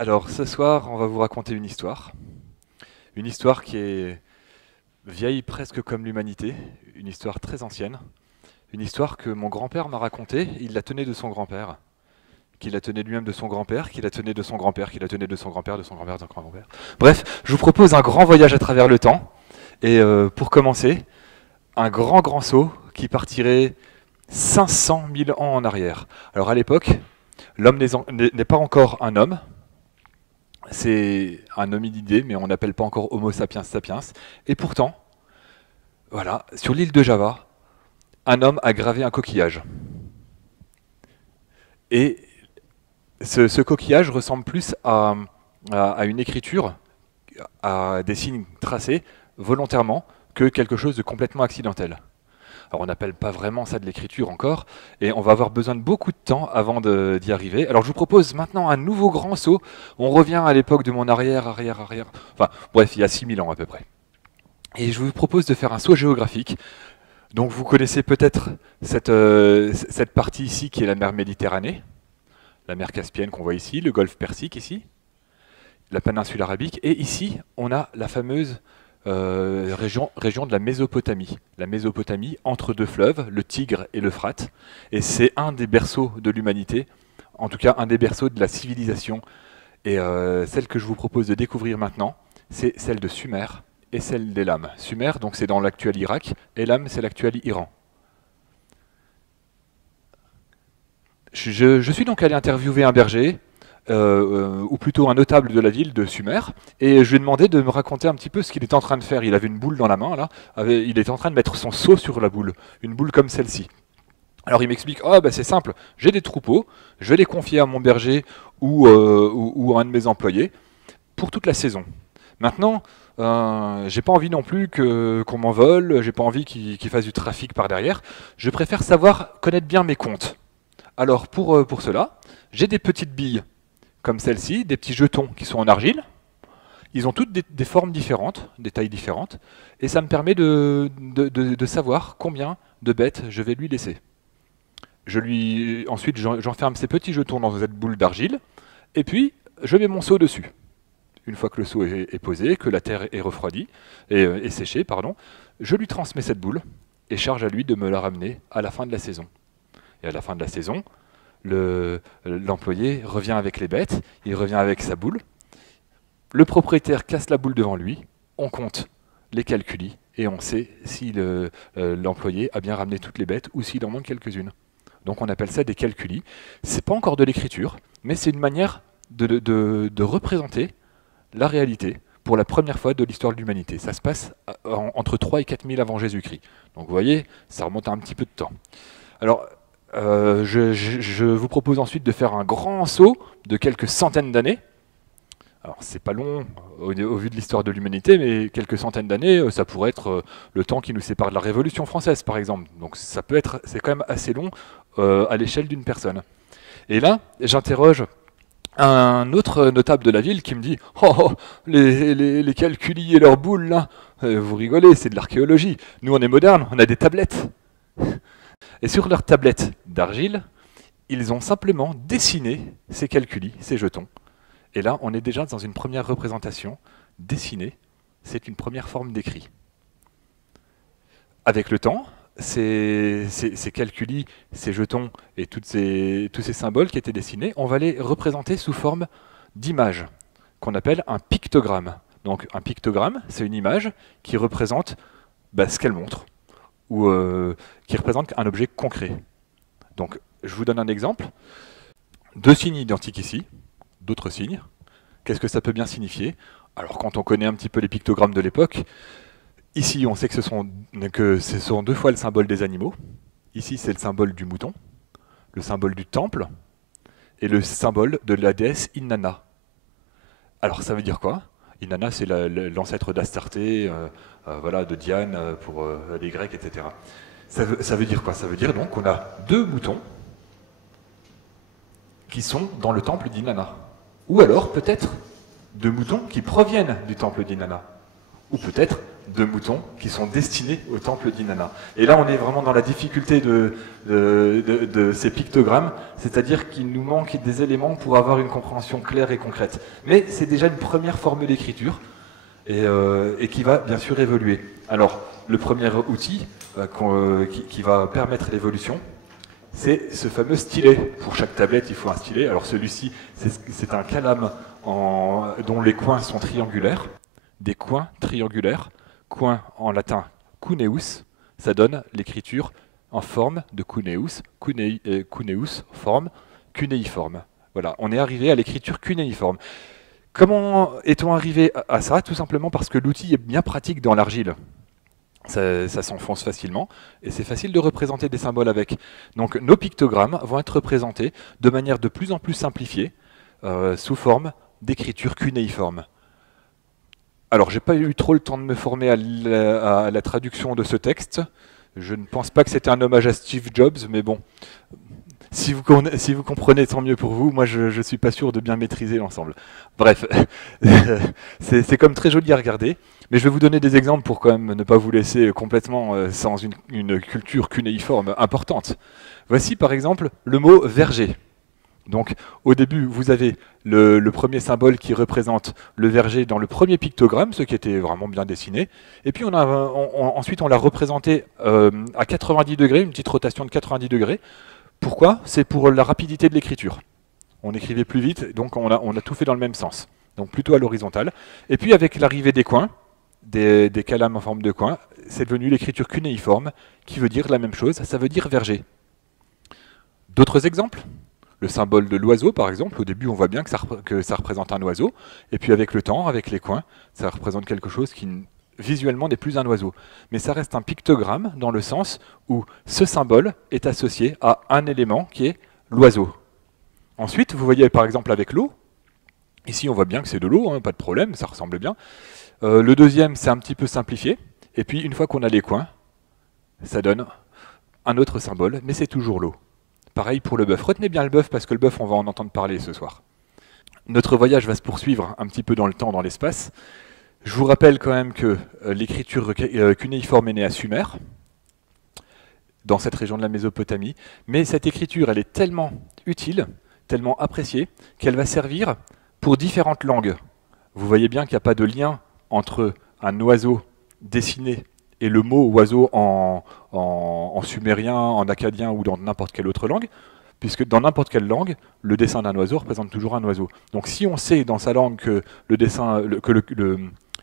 Alors ce soir, on va vous raconter une histoire qui est vieille presque comme l'humanité, une histoire très ancienne, une histoire que mon grand-père m'a racontée, il la tenait de son grand-père, qu'il la tenait lui-même de son grand-père, qu'il la tenait de son grand-père, qu'il la tenait de son grand-père, de son grand-père, de son grand-père. Bref, je vous propose un grand voyage à travers le temps, et pour commencer, un grand saut qui partirait 500 000 ans en arrière. Alors à l'époque, l'homme n'est pas encore un homme, c'est un hominidé, mais on n'appelle pas encore Homo sapiens sapiens. Et pourtant, voilà, sur l'île de Java, un homme a gravé un coquillage. Et ce coquillage ressemble plus à une écriture, à des signes tracés volontairement, que quelque chose de complètement accidentel. Alors on n'appelle pas vraiment ça de l'écriture encore, et on va avoir besoin de beaucoup de temps avant d'y arriver. Alors je vous propose maintenant un nouveau grand saut. On revient à l'époque de mon arrière. Enfin bref, il y a 6000 ans à peu près. Et je vous propose de faire un saut géographique. Donc vous connaissez peut-être cette partie ici qui est la mer Méditerranée, la mer Caspienne qu'on voit ici, le golfe Persique ici, la péninsule arabique, et ici on a la fameuse région de la Mésopotamie. La Mésopotamie entre deux fleuves, le Tigre et l'Euphrate, et c'est un des berceaux de l'humanité, en tout cas un des berceaux de la civilisation. Et celle que je vous propose de découvrir maintenant, c'est celle de Sumer et celle d'Élam. Sumer, donc c'est dans l'actuel Irak, Élam, c'est l'actuel Iran. Je suis donc allé interviewer un berger, ou plutôt un notable de la ville de Sumer, et je lui ai demandé de me raconter un petit peu ce qu'il était en train de faire. Il avait une boule dans la main, là, il était en train de mettre son seau sur la boule, une boule comme celle-ci. Alors il m'explique, oh, bah, c'est simple, j'ai des troupeaux, je vais les confier à mon berger ou à un de mes employés pour toute la saison. Maintenant, j'ai pas envie non plus qu'on m'en vole, j'ai pas envie qu'il fasse du trafic par derrière, je préfère connaître bien mes comptes. Alors pour cela, j'ai des petites billes comme celle-ci, des petits jetons qui sont en argile. Ils ont toutes des formes différentes, des tailles différentes, et ça me permet de savoir combien de bêtes je vais lui laisser. Ensuite, j'enferme ces petits jetons dans cette boule d'argile, et puis je mets mon seau dessus. Une fois que le seau est posé, que la terre est refroidie, et séchée, pardon, je lui transmets cette boule, et charge à lui de me la ramener à la fin de la saison. Et à la fin de la saison, l'employé revient avec les bêtes, il revient avec sa boule. Le propriétaire casse la boule devant lui, on compte les calculis et on sait si l'employé a bien ramené toutes les bêtes ou s'il en manque quelques-unes. Donc on appelle ça des calculis. C'est pas encore de l'écriture, mais c'est une manière de représenter la réalité pour la première fois de l'histoire de l'humanité. Ça se passe entre 3 et 4000 avant Jésus-Christ. Donc vous voyez, ça remonte à un petit peu de temps. Alors, je vous propose ensuite de faire un grand saut de quelques centaines d'années. Alors, c'est pas long au vu de l'histoire de l'humanité, mais quelques centaines d'années, ça pourrait être le temps qui nous sépare de la Révolution française, par exemple. Donc, c'est quand même assez long à l'échelle d'une personne. Et là, j'interroge un autre notable de la ville qui me dit « Oh, les calculis et leurs boules, là, vous rigolez, c'est de l'archéologie. Nous, on est modernes, on a des tablettes. » Et sur leurs tablettes d'argile, ils ont simplement dessiné ces calculis, ces jetons. Et là, on est déjà dans une première représentation. Dessinée, c'est une première forme d'écrit. Avec le temps, ces calculis, ces jetons et tous ces symboles qui étaient dessinés, on va les représenter sous forme d'images, qu'on appelle un pictogramme. Donc un pictogramme, c'est une image qui représente ce qu'elle montre, ou qui représente un objet concret. Donc je vous donne un exemple. Deux signes identiques ici, d'autres signes. Qu'est-ce que ça peut bien signifier? Alors quand on connaît un petit peu les pictogrammes de l'époque, ici on sait que ce sont deux fois le symbole des animaux. Ici c'est le symbole du mouton, le symbole du temple, et le symbole de la déesse Inanna. Alors ça veut dire quoi? Inanna c'est l'ancêtre d'Astarté, voilà, de Diane pour les Grecs, etc. Ça veut dire quoi? Ça veut dire donc qu'on a deux moutons qui sont dans le temple d'Inanna. Ou alors peut-être deux moutons qui proviennent du temple d'Inanna. Ou peut-être de moutons qui sont destinés au temple d'Inanna. Et là, on est vraiment dans la difficulté de ces pictogrammes, c'est-à-dire qu'il nous manque des éléments pour avoir une compréhension claire et concrète. Mais c'est déjà une première forme d'écriture et qui va bien sûr évoluer. Alors, le premier outil qui va permettre l'évolution, c'est ce fameux stylet. Pour chaque tablette, il faut un stylet. Alors celui-ci, c'est un calame dont les coins sont triangulaires. Des coins triangulaires. Coin en latin cuneus, ça donne l'écriture en forme de cuneus, cuneus, forme cunéiforme. Voilà, on est arrivé à l'écriture cunéiforme. Comment est-on arrivé à ça? Tout simplement parce que l'outil est bien pratique dans l'argile. Ça s'enfonce facilement et c'est facile de représenter des symboles avec. Donc nos pictogrammes vont être représentés de manière de plus en plus simplifiée sous forme d'écriture cunéiforme. Alors j'ai pas eu trop le temps de me former à la traduction de ce texte. Je ne pense pas que c'était un hommage à Steve Jobs, mais bon, si vous comprenez, tant mieux pour vous. Moi, je ne suis pas sûr de bien maîtriser l'ensemble. Bref, c'est comme très joli à regarder. Mais je vais vous donner des exemples pour quand même ne pas vous laisser complètement sans une culture cunéiforme importante. Voici par exemple le mot verger. Donc au début, vous avez le premier symbole qui représente le verger dans le premier pictogramme, ce qui était vraiment bien dessiné. Et puis ensuite, on l'a représenté à 90 degrés, une petite rotation de 90 degrés. Pourquoi? C'est pour la rapidité de l'écriture. On écrivait plus vite, donc on a tout fait dans le même sens. Donc plutôt à l'horizontale. Et puis avec l'arrivée des coins, des calames en forme de coin, c'est devenu l'écriture cunéiforme, qui veut dire la même chose, ça veut dire verger. D'autres exemples? Le symbole de l'oiseau, par exemple, au début on voit bien que ça représente un oiseau, et puis avec le temps, avec les coins, ça représente quelque chose qui visuellement n'est plus un oiseau. Mais ça reste un pictogramme dans le sens où ce symbole est associé à un élément qui est l'oiseau. Ensuite, vous voyez par exemple avec l'eau, ici on voit bien que c'est de l'eau, hein, pas de problème, ça ressemble bien. Le deuxième, c'est un petit peu simplifié. Et puis, une fois qu'on a les coins, ça donne un autre symbole, mais c'est toujours l'eau. Pareil pour le bœuf. Retenez bien le bœuf, parce que le bœuf, on va en entendre parler ce soir. Notre voyage va se poursuivre un petit peu dans le temps, dans l'espace. Je vous rappelle quand même que l'écriture cunéiforme est née à Sumer, dans cette région de la Mésopotamie. Mais cette écriture, elle est tellement utile, tellement appréciée, qu'elle va servir pour différentes langues. Vous voyez bien qu'il n'y a pas de lien entre un oiseau dessiné et le mot oiseau en sumérien, en akkadien ou dans n'importe quelle autre langue, puisque dans n'importe quelle langue, le dessin d'un oiseau représente toujours un oiseau. Donc si on sait dans sa langue que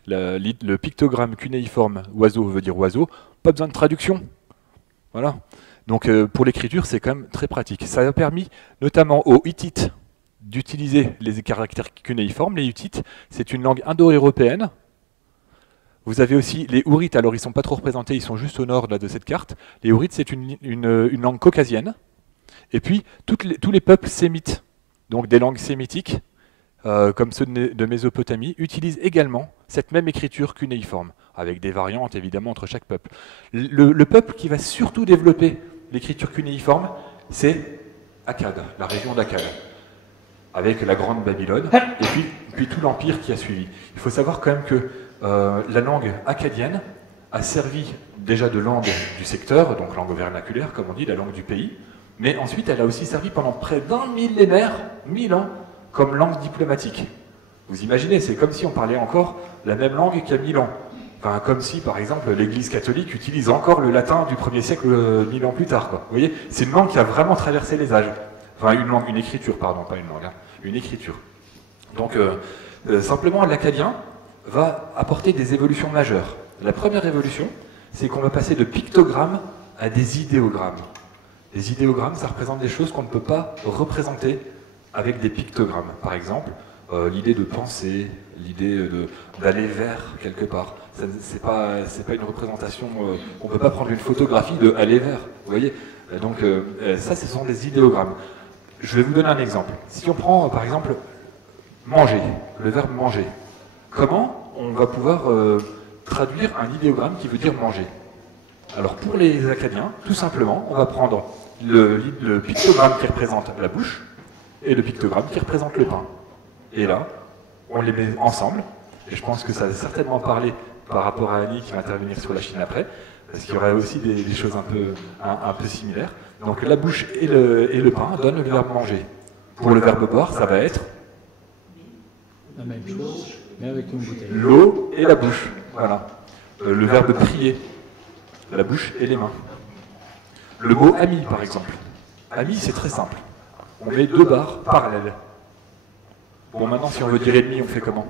le pictogramme cunéiforme oiseau veut dire oiseau, pas besoin de traduction. Voilà. Donc pour l'écriture, c'est quand même très pratique. Ça a permis notamment aux Hittites d'utiliser les caractères cunéiformes. Les Hittites, c'est une langue indo-européenne. Vous avez aussi les Ourites, alors ils ne sont pas trop représentés, ils sont juste au nord là, de cette carte. Les Ourites, c'est une langue caucasienne. Et puis, tous les peuples sémites, donc des langues sémitiques, comme ceux de Mésopotamie, utilisent également cette même écriture cunéiforme, avec des variantes évidemment entre chaque peuple. Le peuple qui va surtout développer l'écriture cunéiforme, c'est Akkad, la région d'Akkad, avec la Grande Babylone, et puis tout l'empire qui a suivi. Il faut savoir quand même que la langue akkadienne a servi déjà de langue du secteur, donc langue vernaculaire, comme on dit, la langue du pays, mais ensuite elle a aussi servi pendant près d'un millénaire, 1000 ans, comme langue diplomatique. Vous imaginez, c'est comme si on parlait encore la même langue qu'il y a 1000 ans. Enfin, comme si, par exemple, l'Église catholique utilise encore le latin du 1er siècle 1000 ans plus tard, quoi. Vous voyez, c'est une langue qui a vraiment traversé les âges. Enfin, une écriture, pardon, pas une langue, hein, une écriture. Donc, simplement, l'akkadien va apporter des évolutions majeures. La première évolution, c'est qu'on va passer de pictogrammes à des idéogrammes. Les idéogrammes, ça représente des choses qu'on ne peut pas représenter avec des pictogrammes. Par exemple, l'idée de penser, l'idée d'aller vers quelque part. C'est pas une représentation, on ne peut pas prendre une photographie de aller vers, vous voyez. Donc ça, ce sont des idéogrammes. Je vais vous donner un exemple. Si on prend par exemple manger, le verbe manger, comment on va pouvoir traduire un idéogramme qui veut dire manger? Alors pour les Akkadiens, tout simplement, on va prendre le pictogramme qui représente la bouche et le pictogramme qui représente le pain. Et là, on les met ensemble, et je pense que ça va certainement parler par rapport à Annie qui va intervenir sur la Chine après, parce qu'il y aurait aussi des choses un peu similaires. Donc la bouche et le pain donnent le verbe manger. Pour le verbe boire, ça va être la même chose, mais avec une bouteille. L'eau et la bouche. Voilà. Le verbe prier, la bouche et les mains. Le mot ami, par exemple. Ami, c'est très simple. On met 2 barres parallèles. Bon, maintenant, si on veut dire ennemi, on fait comment?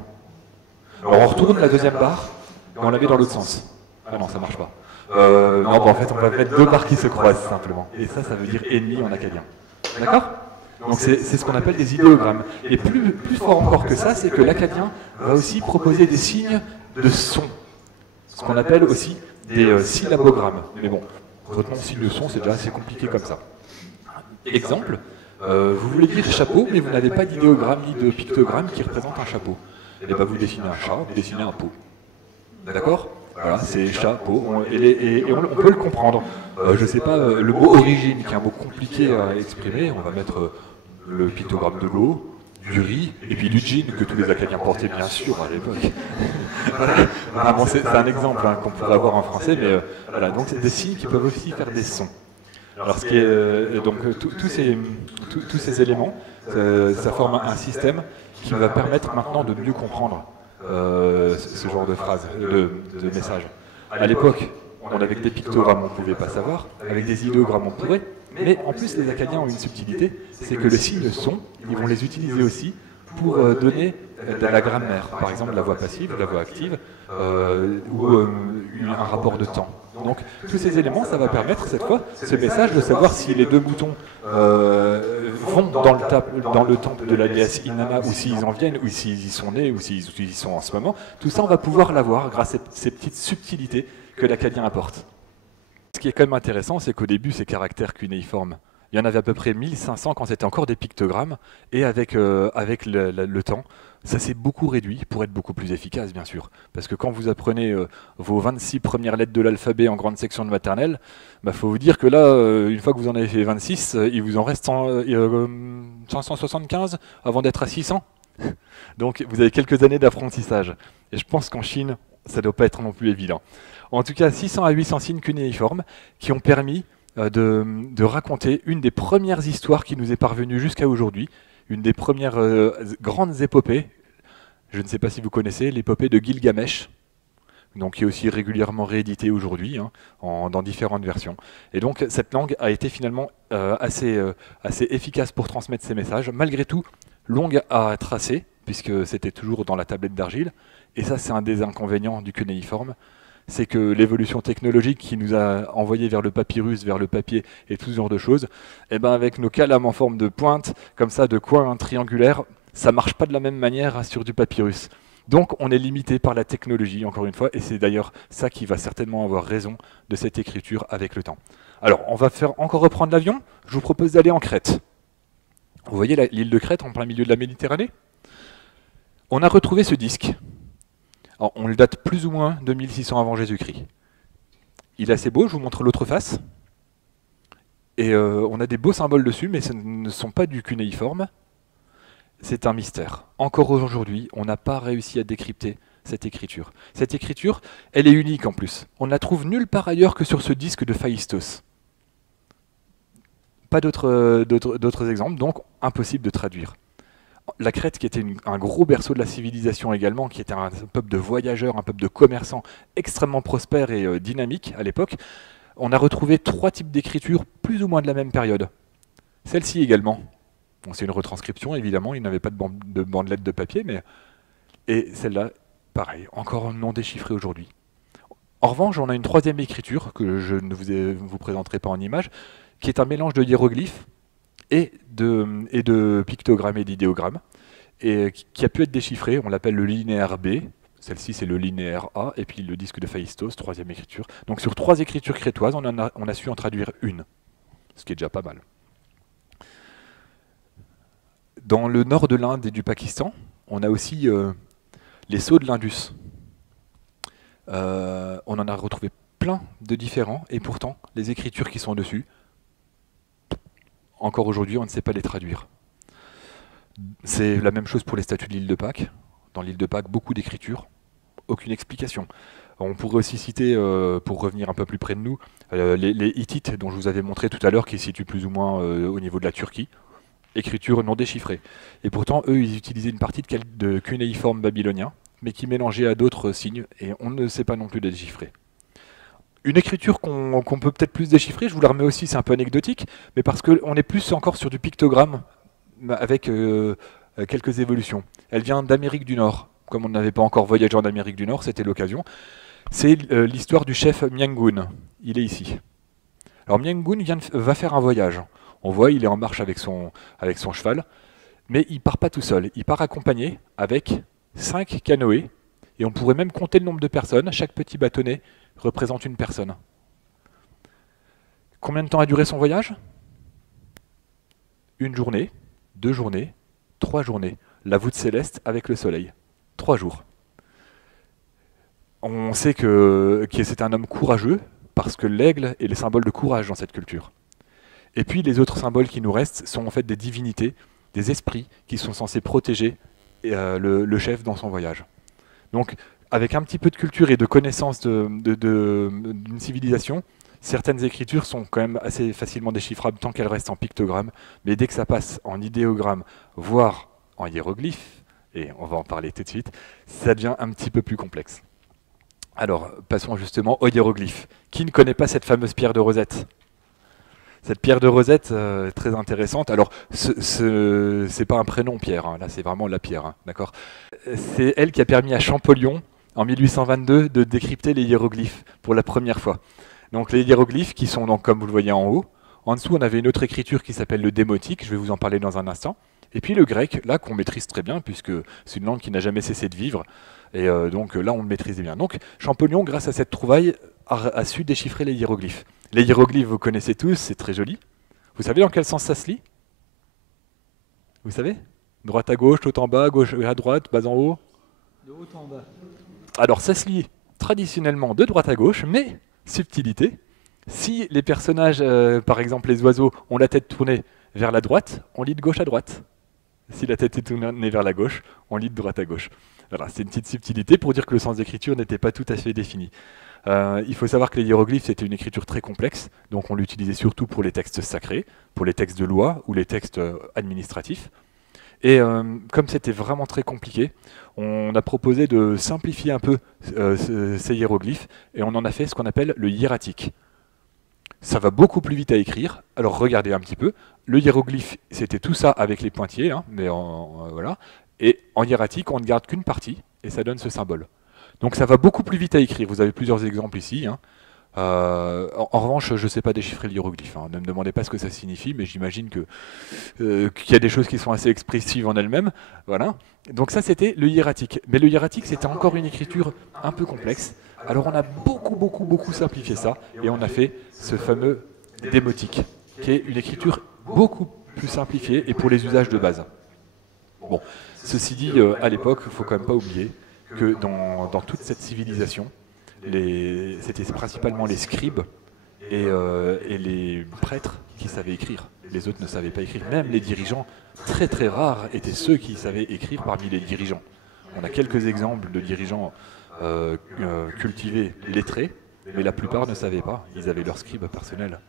Alors, on retourne la deuxième barre et on la met dans l'autre sens. Ah non, ça marche pas. Non, en fait, on va mettre 2 barres qui se croisent, simplement. Et ça veut dire ennemi en acadien. D'accord? Donc c'est ce qu'on appelle des idéogrammes. Et plus fort encore que ça, c'est que l'acadien va aussi proposer des signes de son. Ce qu'on appelle aussi des syllabogrammes. Mais bon, votre nom signe de son, c'est déjà assez compliqué comme ça. Exemple, vous voulez dire chapeau, mais vous n'avez pas d'idéogramme ni de pictogramme qui représente un chapeau. Et bien vous dessinez un chat, vous dessinez un pot. D'accord? Voilà, c'est chapeau, et on peut le comprendre. Je ne sais pas, le mot origine, qui est un mot compliqué à exprimer, on va mettre le pictogramme de l'eau, du riz, et puis du jean, que tous les acadiens portaient bien sûr à l'époque. Voilà, bon, c'est un exemple qu'on pourrait avoir en français, mais voilà, donc c'est des signes qui peuvent aussi faire des sons. Alors, donc tous ces éléments, ça forme un système qui va permettre maintenant de mieux comprendre ce genre de phrases, de messages. À l'époque, avec des pictogrammes, on ne pouvait pas savoir, avec des idéogrammes, on pourrait, mais en plus, les acadiens ont une subtilité, c'est que le signe son, ils vont les utiliser aussi pour donner de la grammaire, par exemple la voix passive, la voix active, ou un rapport de temps. Donc tous ces éléments, ça va permettre cette fois, ce message, de savoir si les 2 boutons vont dans le temple de la déesse Inanna, ou s'ils en viennent, ou s'ils y sont nés, ou s'ils y sont en ce moment. Tout ça, on va pouvoir l'avoir grâce à ces petites subtilités que l'acadien apporte. Ce qui est quand même intéressant, c'est qu'au début, ces caractères cunéiformes, il y en avait à peu près 1500 quand c'était encore des pictogrammes, et avec le temps, ça s'est beaucoup réduit pour être beaucoup plus efficace, bien sûr. Parce que quand vous apprenez vos 26 premières lettres de l'alphabet en grande section de maternelle, bah, faut vous dire que là, une fois que vous en avez fait 26, il vous en reste 575 avant d'être à 600. Donc vous avez quelques années d'apprentissage. Et je pense qu'en Chine, ça ne doit pas être non plus évident. En tout cas, 600 à 800 signes cunéiformes qui ont permis de raconter une des premières histoires qui nous est parvenue jusqu'à aujourd'hui, une des premières grandes épopées. Je ne sais pas si vous connaissez l'épopée de Gilgamesh, donc qui est aussi régulièrement rééditée aujourd'hui dans différentes versions. Et donc cette langue a été finalement assez efficace pour transmettre ces messages, malgré tout longue à tracer, puisque c'était toujours dans la tablette d'argile. Et ça, c'est un des inconvénients du cunéiforme, c'est que l'évolution technologique qui nous a envoyé vers le papyrus, vers le papier et tout ce genre de choses, eh ben avec nos calames en forme de pointe, comme ça, de coins triangulaires, ça ne marche pas de la même manière sur du papyrus. Donc on est limité par la technologie, encore une fois, et c'est d'ailleurs ça qui va certainement avoir raison de cette écriture avec le temps. Alors, on va encore reprendre l'avion. Je vous propose d'aller en Crète. Vous voyez l'île de Crète en plein milieu de la Méditerranée? On a retrouvé ce disque. Alors, on le date plus ou moins de 1600 avant Jésus-Christ. Il est assez beau, je vous montre l'autre face. Et on a des beaux symboles dessus, mais ce ne sont pas du cunéiforme. C'est un mystère. Encore aujourd'hui, on n'a pas réussi à décrypter cette écriture. Cette écriture, elle est unique en plus. On ne la trouve nulle part ailleurs que sur ce disque de Phaistos. Pas d'autres exemples, donc impossible de traduire. La Crète, qui était un gros berceau de la civilisation également, qui était un peuple de voyageurs, un peuple de commerçants extrêmement prospère et dynamique à l'époque, on a retrouvé 3 types d'écriture plus ou moins de la même période. Celle-ci également. Bon, c'est une retranscription, évidemment, il n'avait pas de bandelettes de papier, mais... Et celle-là, pareil, encore non déchiffrée aujourd'hui. En revanche, on a une 3e écriture, que je ne vous présenterai pas en image, qui est un mélange de hiéroglyphes et de pictogrammes et d'idéogrammes, et qui a pu être déchiffré. On l'appelle le linéaire B, celle-ci c'est le linéaire A, et puis le disque de Phaistos, 3e écriture. Donc sur 3 écritures crétoises, on a su en traduire une, ce qui est déjà pas mal. Dans le nord de l'Inde et du Pakistan, on a aussi les sceaux de l'Indus. On en a retrouvé plein de différents, et pourtant, les écritures qui sont dessus, encore aujourd'hui, on ne sait pas les traduire. C'est la même chose pour les statues de l'île de Pâques. Dans l'île de Pâques, beaucoup d'écritures, aucune explication. On pourrait aussi citer, pour revenir un peu plus près de nous, les Hittites dont je vous avais montré tout à l'heure, qui se situent plus ou moins au niveau de la Turquie, écriture non déchiffrée. Et pourtant, eux, ils utilisaient une partie de cunéiforme babylonien, mais qui mélangeait à d'autres signes, et on ne sait pas non plus les déchiffrer. Une écriture qu'on peut peut-être plus déchiffrer, je vous la remets aussi, c'est un peu anecdotique, mais parce qu'on est plus encore sur du pictogramme, avec quelques évolutions. Elle vient d'Amérique du Nord. Comme on n'avait pas encore voyagé en Amérique du Nord, c'était l'occasion. C'est l'histoire du chef Miangun. Il est ici. Alors Miangun va faire un voyage. On voit, il est en marche avec son cheval, mais il part pas tout seul. Il part accompagné avec 5 canoës, et on pourrait même compter le nombre de personnes. Chaque petit bâtonnet représente une personne. Combien de temps a duré son voyage? 1 journée, 2 journées, 3 journées. La voûte céleste avec le soleil. 3 jours. On sait que c'est un homme courageux, parce que l'aigle est le symbole de courage dans cette culture. Et puis les autres symboles qui nous restent sont en fait des divinités, des esprits qui sont censés protéger le chef dans son voyage. Donc avec un petit peu de culture et de connaissance d'une civilisation, certaines écritures sont quand même assez facilement déchiffrables tant qu'elles restent en pictogramme, mais dès que ça passe en idéogramme, voire en hiéroglyphe, et on va en parler tout de suite, ça devient un petit peu plus complexe. Alors, passons justement au hiéroglyphe. Qui ne connaît pas cette fameuse pierre de Rosette? Cette pierre de Rosette est très intéressante. Alors, c'est pas un prénom, Pierre, hein. Là c'est vraiment la pierre, hein, d'accord? C'est elle qui a permis à Champollion, en 1822, de décrypter les hiéroglyphes pour la première fois. Donc les hiéroglyphes qui sont, donc, comme vous le voyez en haut. En dessous, on avait une autre écriture qui s'appelle le démotique, je vais vous en parler dans un instant. Et puis le grec, là, qu'on maîtrise très bien, puisque c'est une langue qui n'a jamais cessé de vivre. Et donc là, on le maîtrisait bien. Donc Champollion, grâce à cette trouvaille, a su déchiffrer les hiéroglyphes. Les hiéroglyphes, vous connaissez tous, c'est très joli. Vous savez dans quel sens ça se lit? Vous savez? Droite à gauche, haut en bas, gauche à droite, bas en haut? De haut en bas. Alors ça se lit traditionnellement de droite à gauche, mais, subtilité, si les personnages, par exemple les oiseaux, ont la tête tournée vers la droite, on lit de gauche à droite. Si la tête est tournée vers la gauche, on lit de droite à gauche. Voilà, c'est une petite subtilité pour dire que le sens d'écriture n'était pas tout à fait défini. Il faut savoir que les hiéroglyphes, c'était une écriture très complexe, donc on l'utilisait surtout pour les textes sacrés, pour les textes de loi ou les textes administratifs. Et comme c'était vraiment très compliqué, on a proposé de simplifier un peu ces hiéroglyphes, et on en a fait ce qu'on appelle le hiératique. Ça va beaucoup plus vite à écrire. Alors regardez un petit peu. Le hiéroglyphe, c'était tout ça avec les pointillés, hein, mais voilà. Et en hiératique, on ne garde qu'une partie, et ça donne ce symbole. Donc ça va beaucoup plus vite à écrire. Vous avez plusieurs exemples ici, hein. En revanche, je ne sais pas déchiffrer le hiéroglyphe, hein. Ne me demandez pas ce que ça signifie, mais j'imagine qu'il y a des choses qui sont assez expressives en elles-mêmes. Voilà. Donc ça, c'était le hiératique. Mais le hiératique, c'était encore une écriture un peu complexe. Alors on a beaucoup simplifié ça, et on a fait ce fameux démotique, qui est une écriture beaucoup plus simplifiée et pour les usages de base. Bon, ceci dit, à l'époque, il ne faut quand même pas oublier que dans toute cette civilisation, c'était principalement les scribes et les prêtres qui savaient écrire. Les autres ne savaient pas écrire. Même les dirigeants, très rares, étaient ceux qui savaient écrire parmi les dirigeants. On a quelques exemples de dirigeants cultivés, lettrés, mais la plupart ne savaient pas. Ils avaient leur scribe personnel.